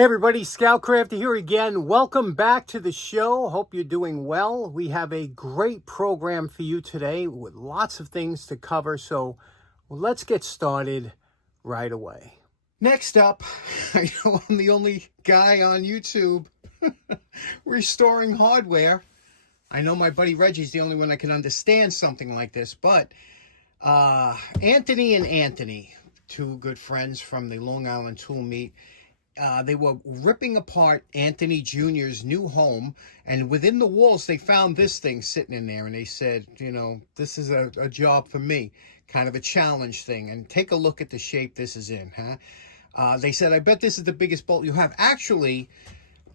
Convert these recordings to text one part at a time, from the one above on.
Hey everybody, Scoutcrafter here again. Welcome back to the show. Hope you're doing well. We have a great program for you today with lots of things to cover. So let's get started right away. Next up, I know I'm the only guy on YouTube restoring hardware. I know my buddy Reggie's the only one that can understand something like this, but Anthony and Anthony, two good friends from the Long Island Tool Meet, they were ripping apart Anthony Jr.'s new home, and within the walls they found this thing sitting in there, and they said, you know, this is a job for me, kind of a challenge thing, and take a look at the shape this is in, huh? They said, I bet this is the biggest bolt you have. Actually,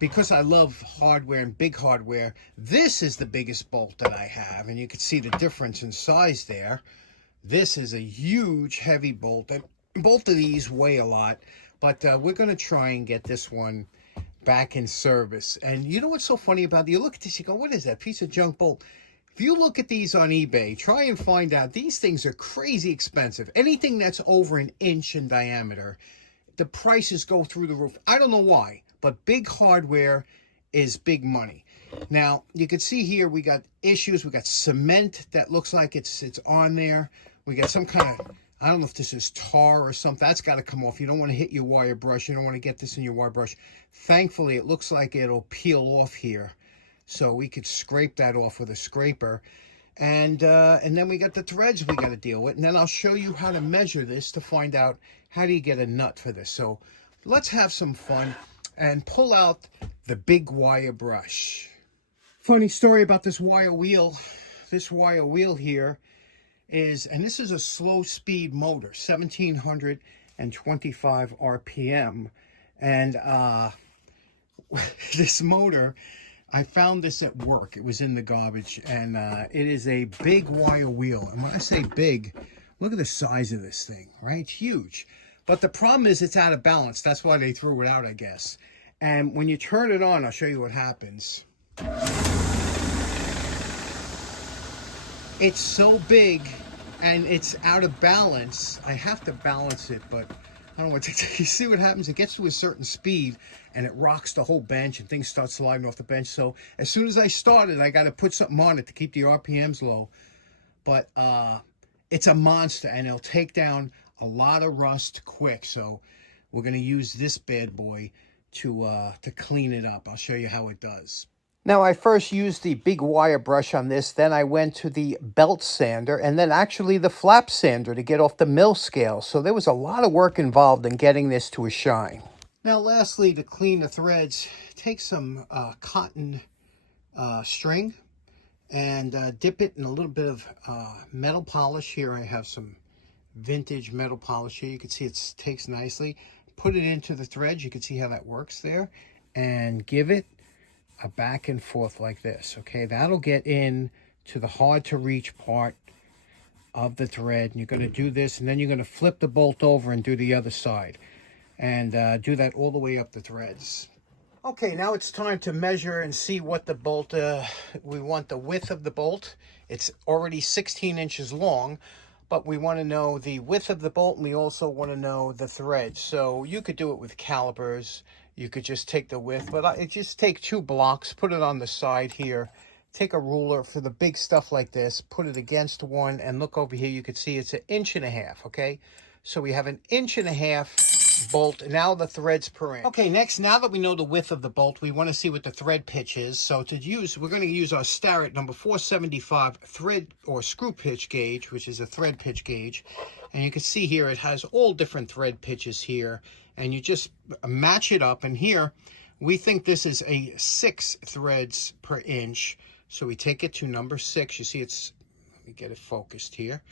because I love hardware and big hardware, this is the biggest bolt that I have, and you can see the difference in size there. This is a huge, heavy bolt, and both of these weigh a lot. But we're going to try and get this one back in service. And you know what's so funny about it? You look at this, you go, what is that piece of junk bolt? If you look at these on eBay, try and find out. These things are crazy expensive. Anything that's over an inch in diameter, the prices go through the roof. I don't know why, but big hardware is big money. Now, you can see here we got issues. We got cement that looks like it's on there. We got some kind of, I don't know if this is tar or something. That's got to come off. You don't want to hit your wire brush. You don't want to get this in your wire brush. Thankfully, it looks like it'll peel off here. So we could scrape that off with a scraper. And then we got the threads we got to deal with. And then I'll show you how to measure this to find out how do you get a nut for this. So let's have some fun and pull out the big wire brush. Funny story about this wire wheel. This wire wheel here is, and this is a slow speed motor, 1725 RPM. And this motor, I found this at work. It was in the garbage, and it is a big wire wheel. And when I say big, look at the size of this thing, right? It's huge. But the problem is it's out of balance. That's why they threw it out, I guess. And when you turn it on, I'll show you what happens. It's so big and it's out of balance. I have to balance it, but I don't want to. You see what happens? It gets to a certain speed and it rocks the whole bench and things start sliding off the bench. So as soon as I start it, I got to put something on it to keep the RPMs low. But it's a monster and it'll take down a lot of rust quick. So we're going to use this bad boy to clean it up. I'll show you how it does. Now, I first used the big wire brush on this, then I went to the belt sander, and then actually the flap sander to get off the mill scale. So there was a lot of work involved in getting this to a shine. Now, lastly, to clean the threads, take some cotton string and dip it in a little bit of metal polish. Here I have some vintage metal polish here. You can see it takes nicely. Put it into the threads. You can see how that works there. And give it a back and forth like this. Okay, that'll get in to the hard to reach part of the thread. And you're going to do this, and then you're going to flip the bolt over and do the other side. And do that all the way up the threads. Okay, now it's time to measure and see what the bolt, we want the width of the bolt. It's already 16 inches long, but we want to know the width of the bolt, and we also want to know the thread. So you could do it with calipers. You could just take the width, but I just take 2 blocks, put it on the side here. Take a ruler for the big stuff like this, put it against one, and look over here. You can see it's 1.5 inches, okay? So we have 1.5 inches bolt. Now the threads per inch. Okay, next, now that we know the width of the bolt, we want to see what the thread pitch is. So to use, we're going to use our Starrett number 475 thread or screw pitch gauge, which is a thread pitch gauge. And you can see here it has all different thread pitches here. And you just match it up. And here, we think this is a 6 threads per inch. So we take it to number 6. You see it's, let me get it focused here.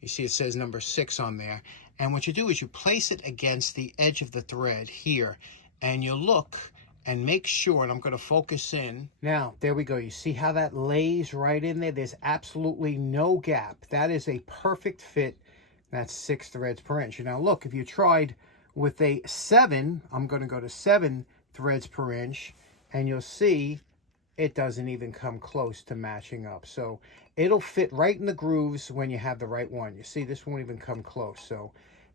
You see it says number 6 on there. And what you do is you place it against the edge of the thread here. And you look and make sure, and I'm going to focus in. Now, there we go. You see how that lays right in there? There's absolutely no gap. That is a perfect fit. That's 6 threads per inch. Now, look, if you tried with a 7, I'm going to go to 7 threads per inch, and you'll see it doesn't even come close to matching up. So it'll fit right in the grooves when you have the right one. You see, this won't even come close. So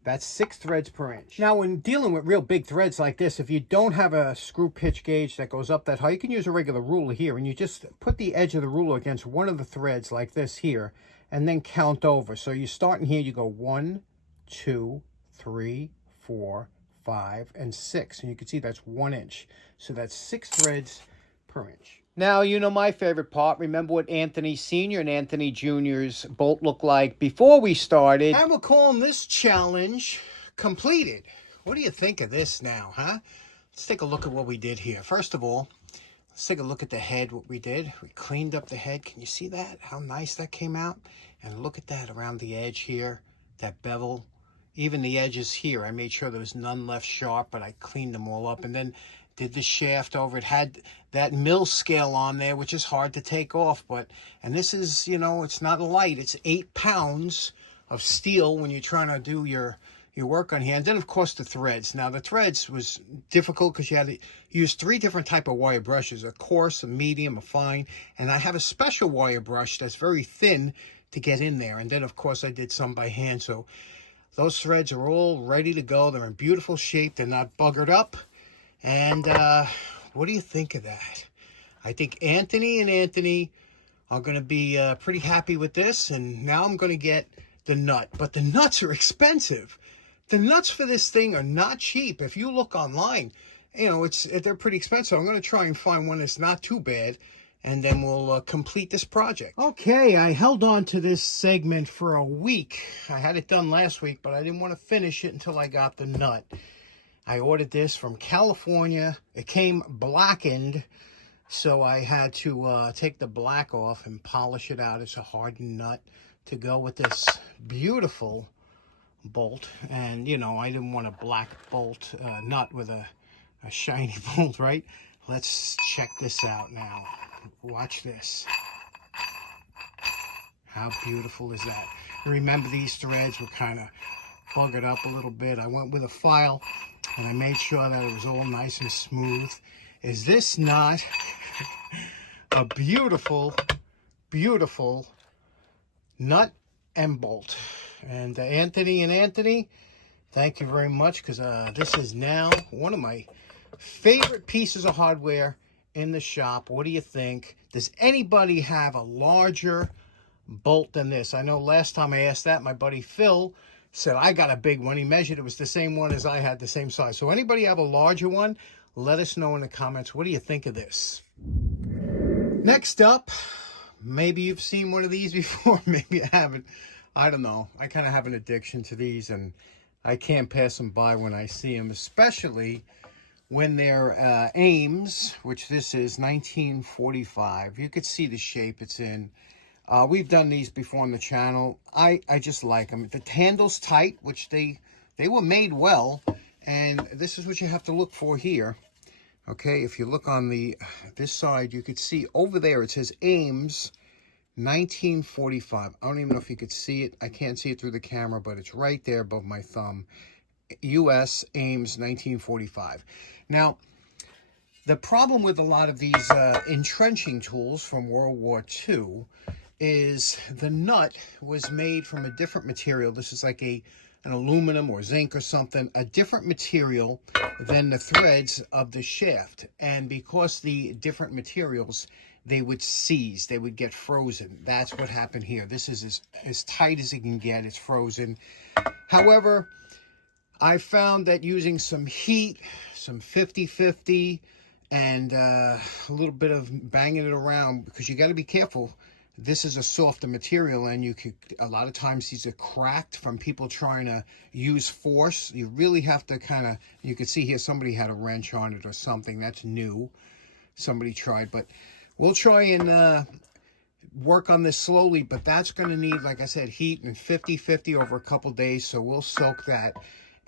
That's 6 threads per inch. Now, when dealing with real big threads like this, if you don't have a screw pitch gauge that goes up that high, you can use a regular ruler here, and you just put the edge of the ruler against one of the threads like this here, and then count over. So you start in here, you go 1, 2, 3, 4, 5, and 6. And you can see that's 1 inch. So that's 6 threads per inch. Now, you know my favorite part. Remember what Anthony Sr. and Anthony Jr.'s bolt looked like before we started. And we're calling this challenge completed. What do you think of this now, huh? Let's take a look at what we did here. First of all, let's take a look at the head, what we did. We cleaned up the head. Can you see that? How nice that came out? And look at that around the edge here, that bevel. Even the edges here, I made sure there was none left sharp, but I cleaned them all up. And then did the shaft over. It had that mill scale on there, which is hard to take off. And this is, you know, it's not light. It's 8 pounds of steel when you're trying to do your work on here. And then, of course, the threads. Now, the threads was difficult because you had to use 3 different type of wire brushes, a coarse, a medium, a fine. And I have a special wire brush that's very thin to get in there. And then, of course, I did some by hand. So those threads are all ready to go. They're in beautiful shape. They're not buggered up. And what do you think of that? I think Anthony and Anthony are going to be pretty happy with this. And now I'm going to get the nut. But the nuts are expensive. The nuts for this thing are not cheap. If you look online, you know, they're pretty expensive. I'm going to try and find one that's not too bad. And then we'll complete this project. Okay, I held on to this segment for a week. I had it done last week, but I didn't want to finish it until I got the nut. I ordered this from California. It came blackened, so I had to take the black off and polish it out. It's a hardened nut to go with this beautiful bolt. And, you know, I didn't want a black bolt nut with a shiny bolt, right? Let's check this out now. Watch this. How beautiful is that? Remember, these threads were kind of buggered up a little bit. I went with a file and I made sure that it was all nice and smooth. Is this not a beautiful, beautiful nut and bolt? And Anthony and Anthony, thank you very much, because this is now one of my favorite pieces of hardware in the shop. What do you think? Does anybody have a larger bolt than this? I know last time I asked that, my buddy Phil said I got a big one. He measured, it was the same one as I had, the same size. So anybody have a larger one? Let us know in the comments. What do you think of this? Next up, maybe you've seen one of these before, maybe you haven't. I don't know. I kind of have an addiction to these, and I can't pass them by when I see them, especially when they're Ames, which this is 1945. You could see the shape it's in. We've done these before on the channel. I just like them. The handle's tight, which they were made well, and this is what you have to look for here. Okay, if you look on this side, you could see over there it says Ames 1945. I don't even know if you could see it. I can't see it through the camera, but it's right there above my thumb. U.S. Ames 1945. Now, the problem with a lot of these entrenching tools from World War II is the nut was made from a different material. This is like an aluminum or zinc or something, a different material than the threads of the shaft. And because the different materials, they would seize, they would get frozen. That's what happened here. This is as tight as it can get. It's frozen. However, I found that using some heat, some 50-50, and a little bit of banging it around, because you got to be careful. This is a softer material, and you could, a lot of times these are cracked from people trying to use force. You really have to kind of, you can see here somebody had a wrench on it or something. That's new. Somebody tried, but we'll try and work on this slowly, but that's going to need, like I said, heat and 50-50 over a couple days. So we'll soak that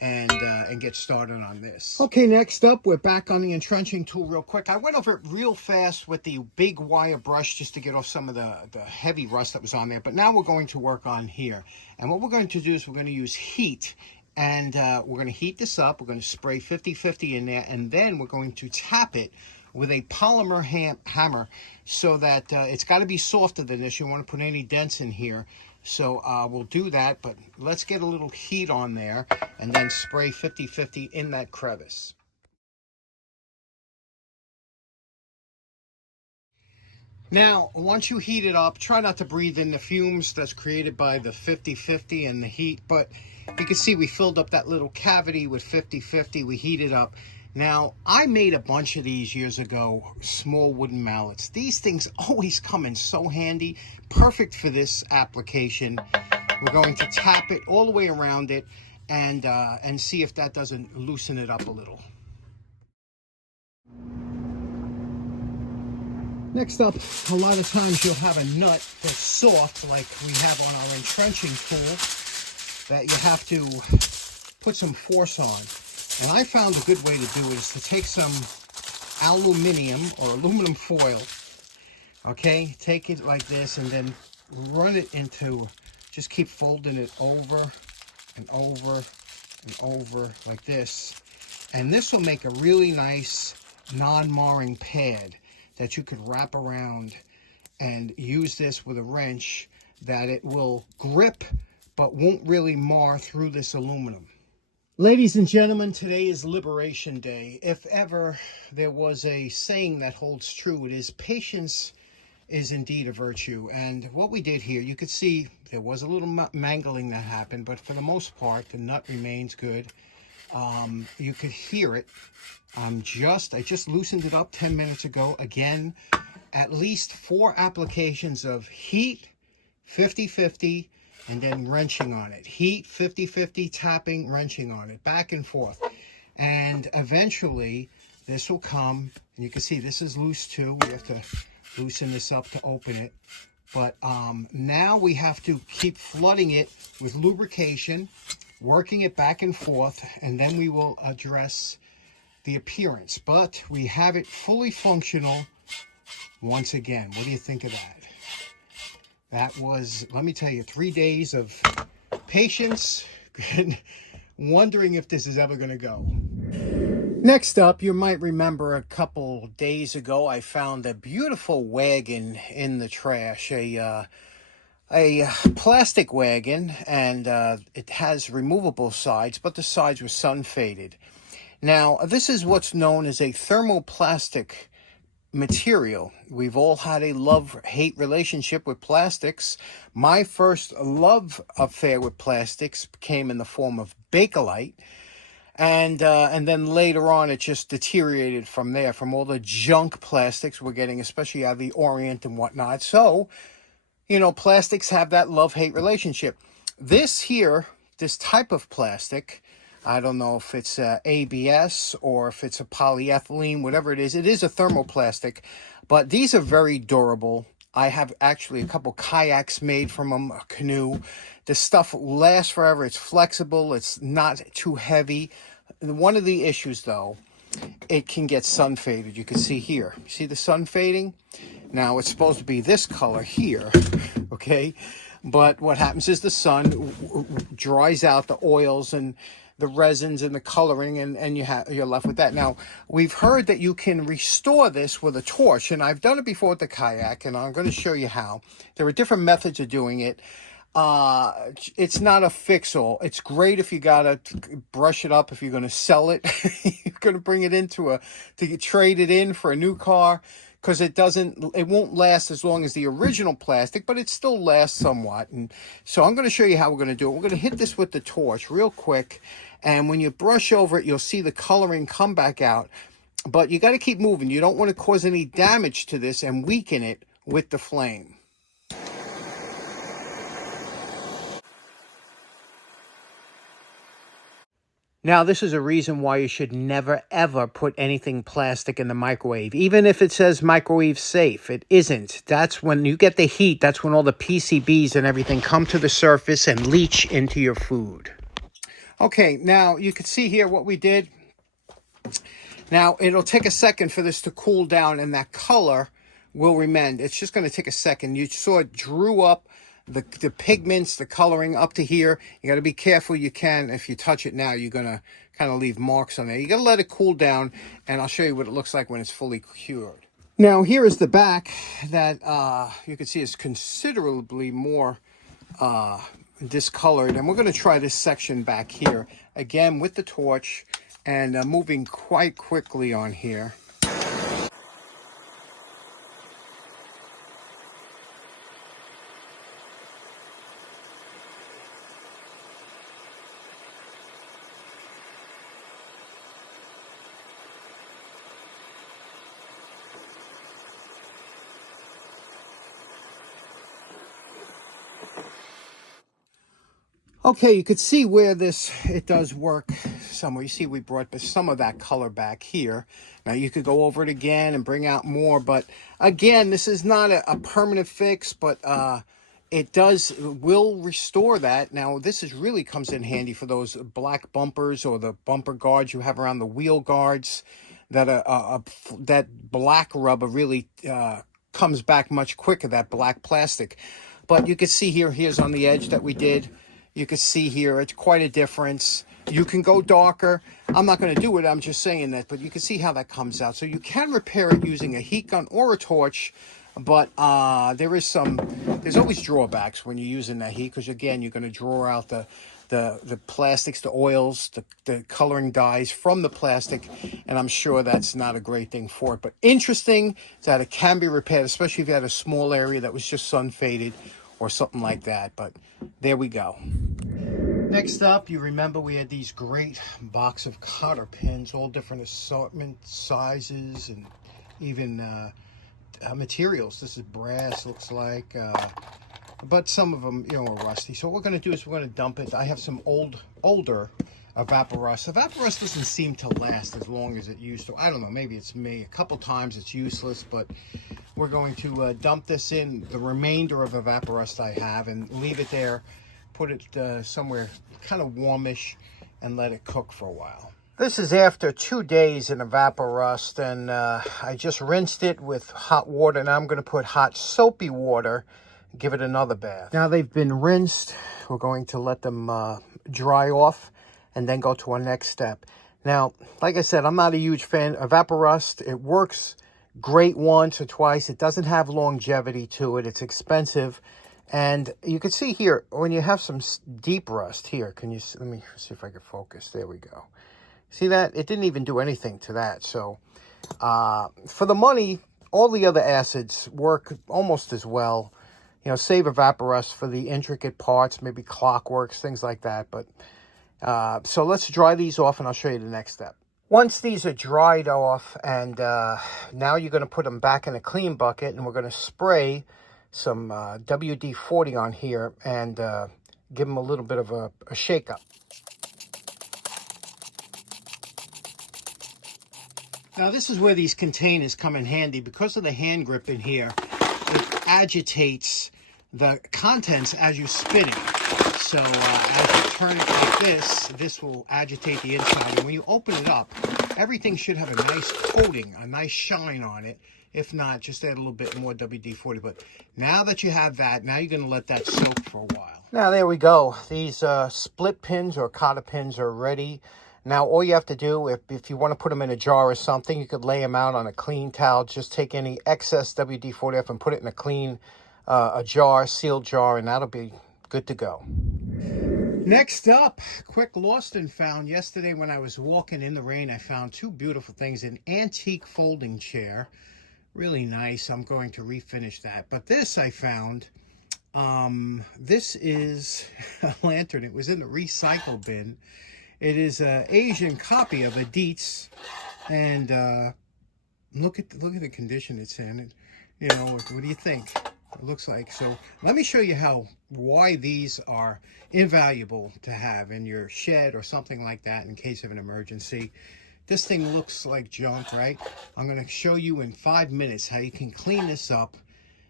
and get started on this. Okay, next up, we're back on the entrenching tool real quick. I went over it real fast with the big wire brush just to get off some of the heavy rust that was on there. But now we're going to work on here. And what we're going to do is we're going to use heat. And we're going to heat this up. We're going to spray 50-50 in there. And then we're going to tap it with a polymer hammer so that it's got to be softer than this. You don't want to put any dents in here. So we'll do that, but let's get a little heat on there and then spray 50-50 in that crevice. Now, once you heat it up, try not to breathe in the fumes that's created by the 50-50 and the heat, but you can see we filled up that little cavity with 50-50, we heated up. Now, I made a bunch of these years ago, small wooden mallets. These things always come in so handy, perfect for this application. We're going to tap it all the way around it and see if that doesn't loosen it up a little. Next up, a lot of times you'll have a nut that's soft, like we have on our entrenching tool, that you have to put some force on. And I found a good way to do it is to take some aluminum or aluminum foil, okay, take it like this and then run it into, just keep folding it over and over and over like this. And this will make a really nice non-marring pad that you could wrap around and use this with a wrench that it will grip but won't really mar through this aluminum. Ladies and gentlemen, today is Liberation Day. If ever there was a saying that holds true, it is patience is indeed a virtue. And what we did here, you could see there was a little mangling that happened, but for the most part, the nut remains good. You could hear it. I just loosened it up 10 minutes ago. Again, at least 4 applications of heat, 50-50, and then wrenching on it. Heat, 50-50, tapping, wrenching on it, back and forth. And eventually, this will come, and you can see this is loose too. We have to loosen this up to open it. But now we have to keep flooding it with lubrication, working it back and forth, and then we will address the appearance. But we have it fully functional once again. What do you think of that? That was, let me tell you, 3 days of patience and wondering if this is ever going to go. Next up, you might remember a couple days ago I found a beautiful wagon in the trash, a plastic wagon, and it has removable sides, but the sides were sun faded. Now, this is what's known as a thermoplastic material. We've all had a love-hate relationship with plastics. My first love affair with plastics came in the form of Bakelite. And then later on, it just deteriorated from there, from all the junk plastics we're getting, especially out of the Orient and whatnot. So, you know, plastics have that love-hate relationship. This type of plastic, I don't know if it's ABS or if it's a polyethylene, whatever it is a thermoplastic, but these are very durable. I have actually a couple kayaks made from them, a canoe. This stuff lasts forever. It's flexible. It's not too heavy. One of the issues, though, it can get sun faded. You can see here. See the sun fading? Now, it's supposed to be this color here, okay? But what happens is the sun dries out the oils and the resins and the coloring, and you're left with that. Now, we've heard that you can restore this with a torch, and I've done it before with the kayak, and I'm going to show you how. There are different methods of doing it. It's not a fix-all. It's great if you gotta brush it up, if you're going to sell it, you're going to bring it into to trade it in for a new car, because it won't last as long as the original plastic, but it still lasts somewhat. And so I'm going to show you how we're going to do it. We're going to hit this with the torch real quick, and when you brush over it, you'll see the coloring come back out. But you got to keep moving. You don't want to cause any damage to this and weaken it with the flame. Now, this is a reason why you should never, ever put anything plastic in the microwave. Even if it says microwave safe, it isn't. That's when you get the heat, that's when all the PCBs and everything come to the surface and leach into your food. Okay, now you can see here what we did. Now, it'll take a second for this to cool down, and that color will remain. It's just going to take a second. You saw it drew up the pigments, the coloring up to here. You got to be careful. You can, if you touch it now, you're going to kind of leave marks on there. You got to let it cool down, and I'll show you what it looks like when it's fully cured. Now, here is the back that you can see is considerably more discolored. And we're going to try this section back here again with the torch, and moving quite quickly on here. Okay, you could see where it does work somewhere. You see we brought some of that color back here. Now you could go over it again and bring out more, but again, this is not a permanent fix, but will restore that. Now this really comes in handy for those black bumpers or the bumper guards you have around the wheel guards. That black rubber really comes back much quicker, that black plastic. But you can see here's on the edge that we did. You can see here, it's quite a difference. You can go darker. I'm not going to do it, I'm just saying that, but you can see how that comes out. So you can repair it using a heat gun or a torch, but there's always drawbacks when you're using that heat, because again, you're going to draw out the plastics, the oils, the coloring dyes from the plastic, and I'm sure that's not a great thing for it. But interesting that it can be repaired, especially if you had a small area that was just sun faded or something like that. But there we go. Next up, you remember we had these great box of Cotter pins, all different assortment, sizes, and even materials. This is brass, looks like, but some of them, are rusty. So what we're going to do is we're going to dump it. I have some older Evaporust. Evaporust doesn't seem to last as long as it used to. I don't know, maybe it's me. A couple times it's useless, but we're going to dump this in, the remainder of Evaporust I have, and leave it there, put it somewhere kind of warmish, and let it cook for a while. This is after 2 days in Evaporust, and I just rinsed it with hot water, and I'm going to put hot soapy water, give it another bath. Now they've been rinsed, we're going to let them dry off, and then go to our next step. Now, like I said, I'm not a huge fan of Evaporust. It works great once or twice. It doesn't have longevity to it. It's expensive. And you can see here, when you have some deep rust here, let me see if I can focus. There we go. See that? It didn't even do anything to that. So for the money, all the other acids work almost as well. Save Evaporust for the intricate parts, maybe clockworks, things like that. But so let's dry these off, and I'll show you the next step. Once these are dried off, and now you're going to put them back in a clean bucket, and we're going to spray some WD-40 on here and give them a little bit of a shake-up. Now this is where these containers come in handy. Because of the hand grip in here, it agitates the contents as you spin it. So as you turn it like this will agitate the inside. And when you open it up, everything should have a nice coating, a nice shine on it. If not, just add a little bit more WD-40. But now that you have that, now you're going to let that soak for a while. Now there we go. These split pins or Cotter pins are ready. Now all you have to do, if you want to put them in a jar or something, you could lay them out on a clean towel. Just take any excess WD-40 off and put it in a clean a jar, sealed jar, and that'll be good to go. Next up, quick lost and found. Yesterday when I was walking in the rain, I found two beautiful things. An antique folding chair, really nice. I'm going to refinish that. But this I found, this is a lantern. It was in the recycle bin. It is an Asian copy of a Dietz, and look at the condition it's in. What do you think? It looks like. So let me show you why these are invaluable to have in your shed or something like that in case of an emergency. This thing looks like junk, right? I'm going to show you in 5 minutes how you can clean this up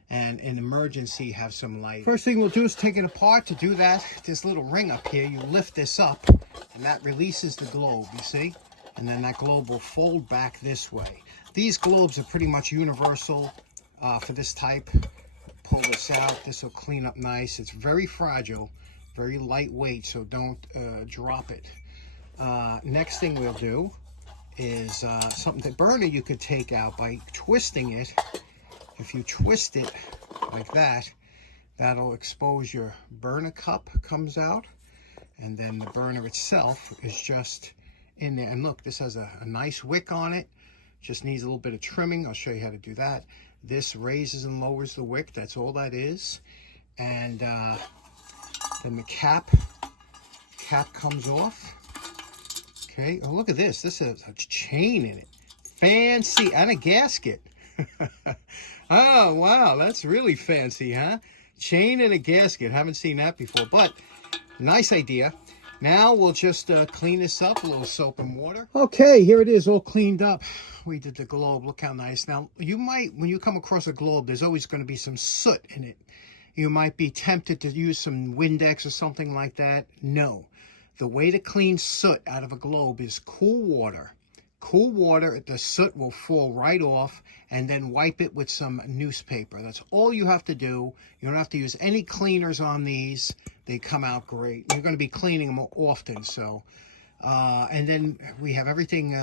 and in emergency have some light. First thing we'll do is take it apart. To do that, this little ring up here, you lift this up and that releases the globe, you see? And then that globe will fold back this way. These globes are pretty much universal for this type. Pull this out. This will clean up nice. It's very fragile, very lightweight, so don't drop it. Next thing we'll do is something that burner you could take out by twisting it. If you twist it like that, That'll expose your burner cup, comes out, and then the burner itself is just in there. And look, this has a nice wick on it. Just needs a little bit of trimming. I'll show you how to do that. This raises and lowers the wick. That's all that is. And then the cap comes off. Okay. Oh, look at this. This has a chain in it. Fancy. And a gasket. Oh, wow. That's really fancy, huh? Chain and a gasket. Haven't seen that before. But nice idea. Now we'll just clean this up, a little soap and water. Okay, here it is, all cleaned up. We did the globe. Look how nice. Now, you might, when you come across a globe, there's always going to be some soot in it. You might be tempted to use some Windex or something like that. No. The way to clean soot out of a globe is cool water. Cool water, the soot will fall right off, and then wipe it with some newspaper. That's all you have to do. You don't have to use any cleaners on these. They come out great. You're going to be cleaning them often, so. And then we have everything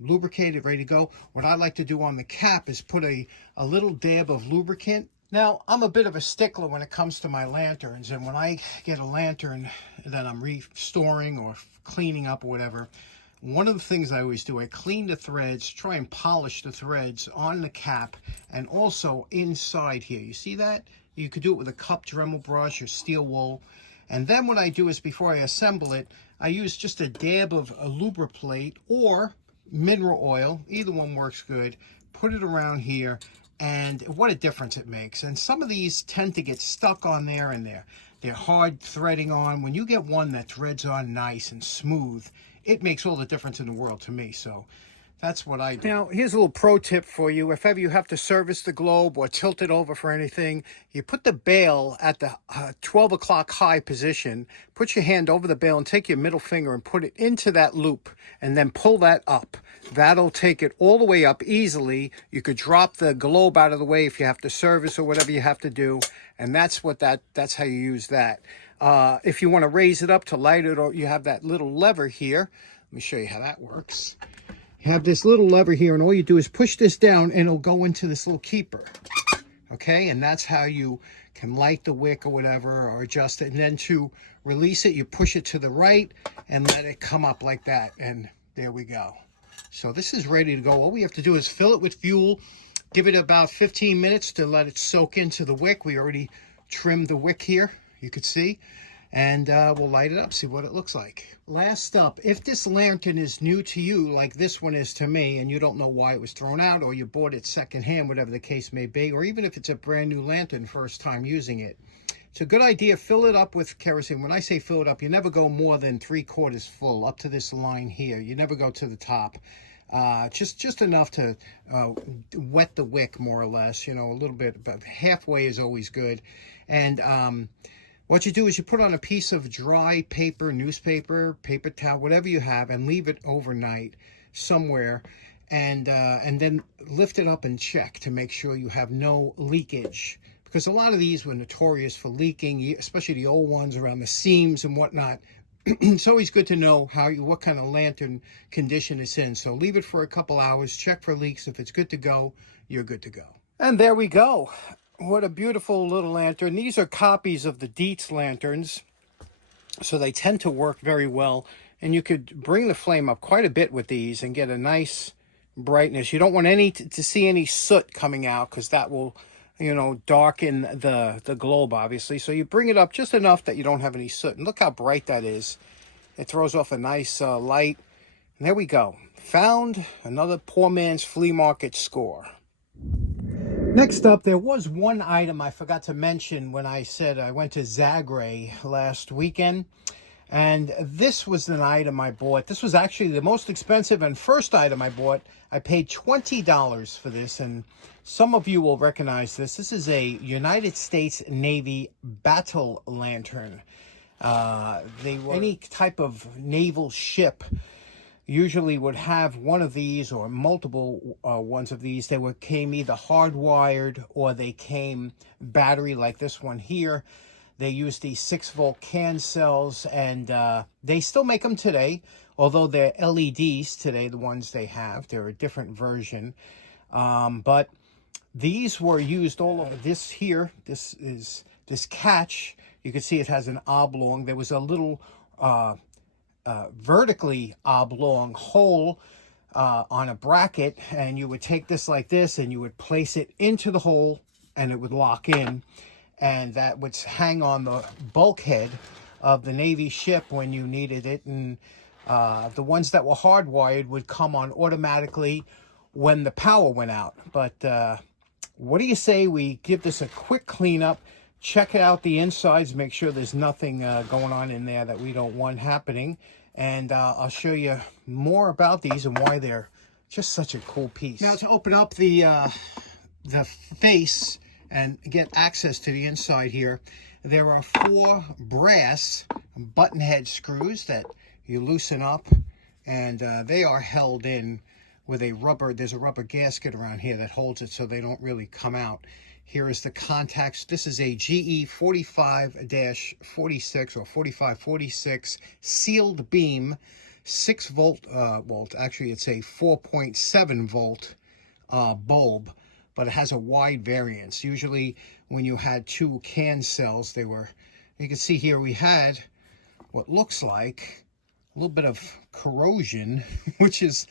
lubricated, ready to go. What I like to do on the cap is put a little dab of lubricant. Now, I'm a bit of a stickler when it comes to my lanterns, and when I get a lantern that I'm restoring or cleaning up or whatever, one of the things I always do, I clean the threads, try and polish the threads on the cap, and also inside here. You see that? You could do it with a cup Dremel brush or steel wool. And then what I do is, before I assemble it, I use just a dab of a lubriplate or mineral oil. Either one works good. Put it around here, and what a difference it makes. And some of these tend to get stuck on there, and they're hard threading on. When you get one that threads on nice and smooth, it makes all the difference in the world to me. So that's what I do. Now, here's a little pro tip for you. If ever you have to service the globe or tilt it over for anything, you put the bail at the 12 o'clock high position, put your hand over the bail and take your middle finger and put it into that loop, and then pull that up. That'll take it all the way up easily. You could drop the globe out of the way if you have to service or whatever you have to do. And that's how you use that. If you want to raise it up to light it, or you have that little lever here. Let me show you how that works. You have this little lever here, and all you do is push this down, and it'll go into this little keeper. Okay, and that's how you can light the wick or whatever, or adjust it. And then to release it, you push it to the right and let it come up like that. And there we go. So this is ready to go. All we have to do is fill it with fuel, give it about 15 minutes to let it soak into the wick. We already trimmed the wick here, you could see. And we'll light it up, see what it looks like. Last up, if this lantern is new to you, like this one is to me, and you don't know why it was thrown out, or you bought it secondhand, whatever the case may be, or even if it's a brand new lantern, first time using it, it's a good idea, fill it up with kerosene. When I say fill it up, you never go more than 3/4 full, up to this line here. You never go to the top. Just enough to wet the wick, more or less, you know, a little bit, but halfway is always good. And what you do is you put on a piece of dry paper, newspaper, paper towel, whatever you have, and leave it overnight somewhere, and then lift it up and check to make sure you have no leakage. Because a lot of these were notorious for leaking, especially the old ones around the seams and whatnot. It's always good to know what kind of lantern condition it's in. So leave it for a couple hours, check for leaks. If it's good to go, you're good to go. And there we go. What a beautiful little lantern. These are copies of the Dietz lanterns, so they tend to work very well. And you could bring the flame up quite a bit with these and get a nice brightness. You don't want to see any soot coming out, because that will, you know, darken the globe, obviously. So you bring it up just enough that you don't have any soot. And look how bright that is. It throws off a nice light. And there we go. Found another poor man's flea market score. Next up, there was one item I forgot to mention when I said I went to Zagreb last weekend. And this was an item I bought. This was actually the most expensive and first item I bought. I paid $20 for this, and some of you will recognize this. This is a United States Navy battle lantern. Any type of naval ship usually would have one of these or multiple ones of these. They came either hardwired or they came battery, like this one here. They use these 6-volt can cells, and they still make them today, although they're LEDs today, the ones they have. They're a different version. But these were used all over. This here, this this catch, you can see it has an oblong. There was a little vertically oblong hole on a bracket, and you would take this like this and you would place it into the hole and it would lock in, and that would hang on the bulkhead of the Navy ship when you needed it. And the ones that were hardwired would come on automatically when the power went out. But what do you say we give this a quick cleanup, check out the insides, make sure there's nothing going on in there that we don't want happening, and I'll show you more about these and why they're just such a cool piece. Now, to open up the face and get access to the inside here, there are 4 brass button head screws that you loosen up, and they are held in with a rubber, there's a rubber gasket around here that holds it so they don't really come out. Here is the contacts. This is a GE 45-46 or 4546 sealed beam, 6 volt, actually it's a 4.7 volt bulb, but it has a wide variance. Usually when you had 2 can cells, they were, you can see here we had what looks like a little bit of corrosion, which is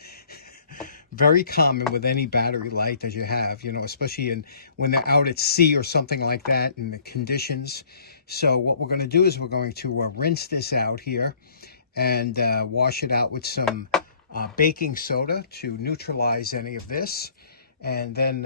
very common with any battery light that you have, you know, especially when they're out at sea or something like that in the conditions. So what we're going to do is we're going to rinse this out here and wash it out with some baking soda to neutralize any of this. And then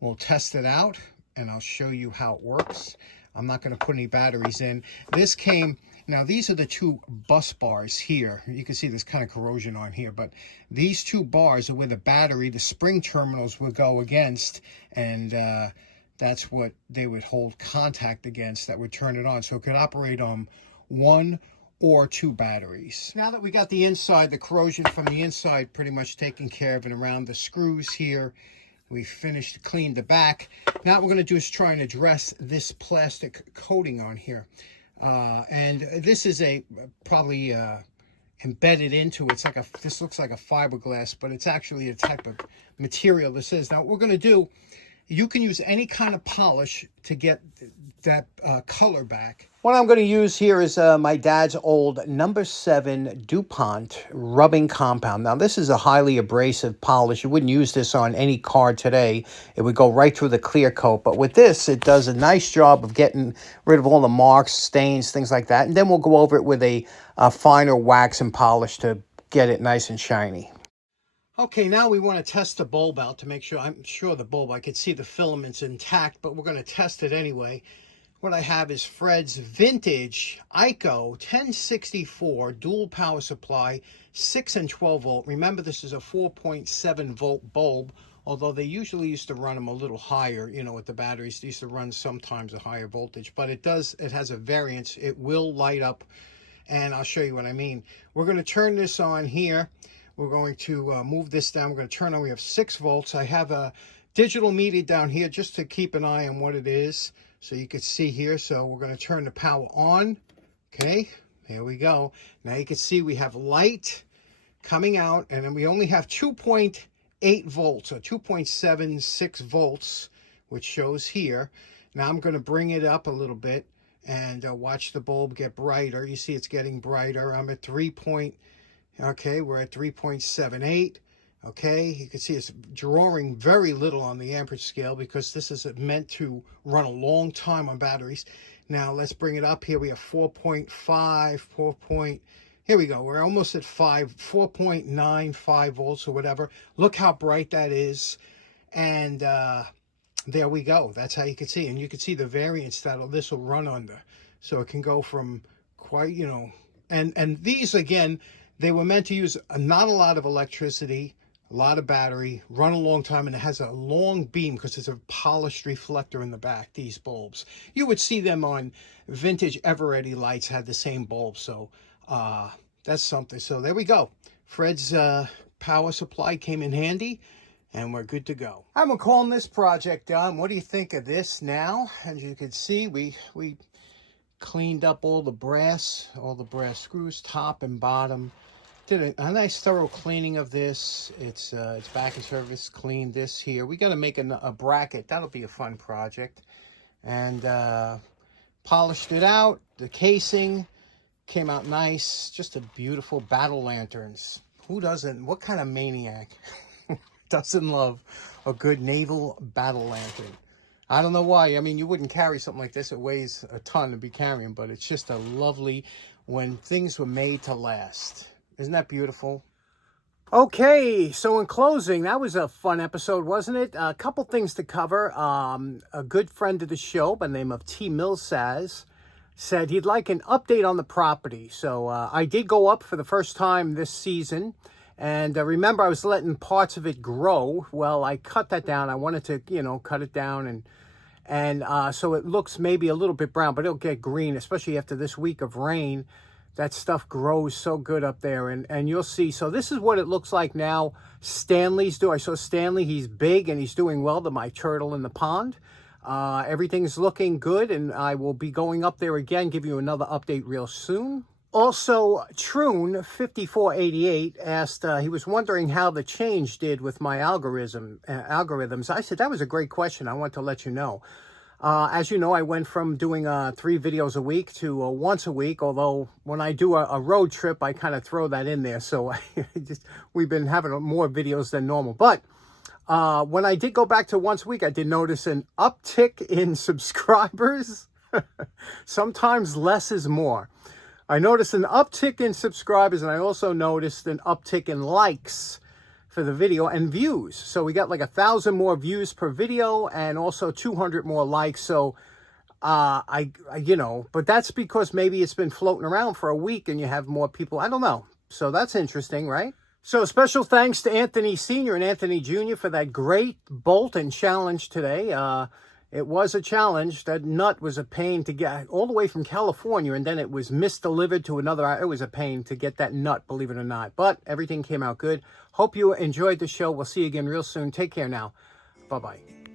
we'll test it out and I'll show you how it works. I'm not going to put any batteries in. This came... Now, these are the 2 bus bars here. You can see there's kind of corrosion on here, but these 2 bars are where the battery, the spring terminals will go against, and that's what they would hold contact against that would turn it on. So it could operate on 1 or 2 batteries. Now that we got the inside, the corrosion from the inside pretty much taken care of, and around the screws here, we finished to clean the back. Now what we're going to do is try and address this plastic coating on here. And this is probably embedded into it. It's like this looks like a fiberglass, but it's actually a type of material this is. Now what we're going to do, you can use any kind of polish to get that color back. What I'm going to use here is my dad's old number 7 DuPont rubbing compound. Now this is a highly abrasive polish. You wouldn't use this on any car today. It would go right through the clear coat. But with this, it does a nice job of getting rid of all the marks, stains, things like that. And then we'll go over it with a finer wax and polish to get it nice and shiny. Okay, now we want to test the bulb out to make sure. I'm sure the bulb, I could see the filaments intact, but we're going to test it anyway. What I have is Fred's vintage ICO 1064 dual power supply, 6 and 12 volt. Remember, this is a 4.7 volt bulb, although they usually used to run them a little higher, you know, with the batteries. They used to run sometimes a higher voltage, but it has a variance. It will light up, and I'll show you what I mean. We're going to turn this on here. We're going to move this down. We're going to turn on. We have 6 volts. I have a digital meter down here just to keep an eye on what it is, so you can see here. So we're going to turn the power on. Okay, here we go. Now you can see we have light coming out, and then we only have 2.8 volts or 2.76 volts, which shows here. Now I'm going to bring it up a little bit and watch the bulb get brighter. You see it's getting brighter. I'm at 3. Okay, we're at 3.78. Okay, you can see it's drawing very little on the amperage scale because this is meant to run a long time on batteries. Now let's bring it up here. We have 4.5, here we go. We're almost at 4.95 volts or whatever. Look how bright that is. And there we go. That's how you can see. And you can see the variance that this will run under. So it can go from quite, you know, and these, again, they were meant to use not a lot of electricity, a lot of battery, run a long time, and it has a long beam because it's a polished reflector in the back, these bulbs. You would see them on vintage Eveready lights, had the same bulb, so that's something. So there we go. Fred's power supply came in handy, and we're good to go. I'm calling this project done. What do you think of this now? As you can see, we cleaned up all the brass screws, top and bottom. Did a nice thorough cleaning of this. It's back in service. Cleaned this here. We got to make a bracket. That'll be a fun project. and polished it out. The casing came out nice. Just a beautiful battle lanterns. Who doesn't? What kind of maniac doesn't love a good naval battle lantern? I don't know why. I mean, you wouldn't carry something like this. It weighs a ton to be carrying, but it's just a lovely, when things were made to last. Isn't that beautiful? Okay, so in closing, that was a fun episode, wasn't it? A couple things to cover. A good friend of the show by the name of T. Millsaz said he'd like an update on the property. So I did go up for the first time this season. And remember, I was letting parts of it grow. Well, I cut that down. I wanted to, cut it down. And so it looks maybe a little bit brown, but it'll get green, especially after this week of rain. That stuff grows so good up there. And you'll see. So this is what it looks like now. Stanley's doing. I saw Stanley. He's big and he's doing well to my turtle in the pond. Everything's looking good. And I will be going up there again, give you another update real soon. Also, Troon5488 asked, he was wondering how the change did with my algorithms. I said, that was a great question. I want to let you know. As you know, I went from doing 3 videos a week to once a week, although when I do a road trip, I kind of throw that in there. So we've been having more videos than normal. But when I did go back to once a week, I did notice an uptick in subscribers. Sometimes less is more. I noticed an uptick in subscribers, and I also noticed an uptick in likes for the video and views. So we got like 1,000 more views per video and also 200 more likes. So I but that's because maybe it's been floating around for a week and you have more people. I don't know. So that's interesting, right? So special thanks to Anthony Sr. and Anthony Jr. for that great bolt and challenge today. It was a challenge. That nut was a pain to get all the way from California, and then it was misdelivered to another. It was a pain to get that nut, believe it or not. But everything came out good. Hope you enjoyed the show. We'll see you again real soon. Take care now. Bye-bye.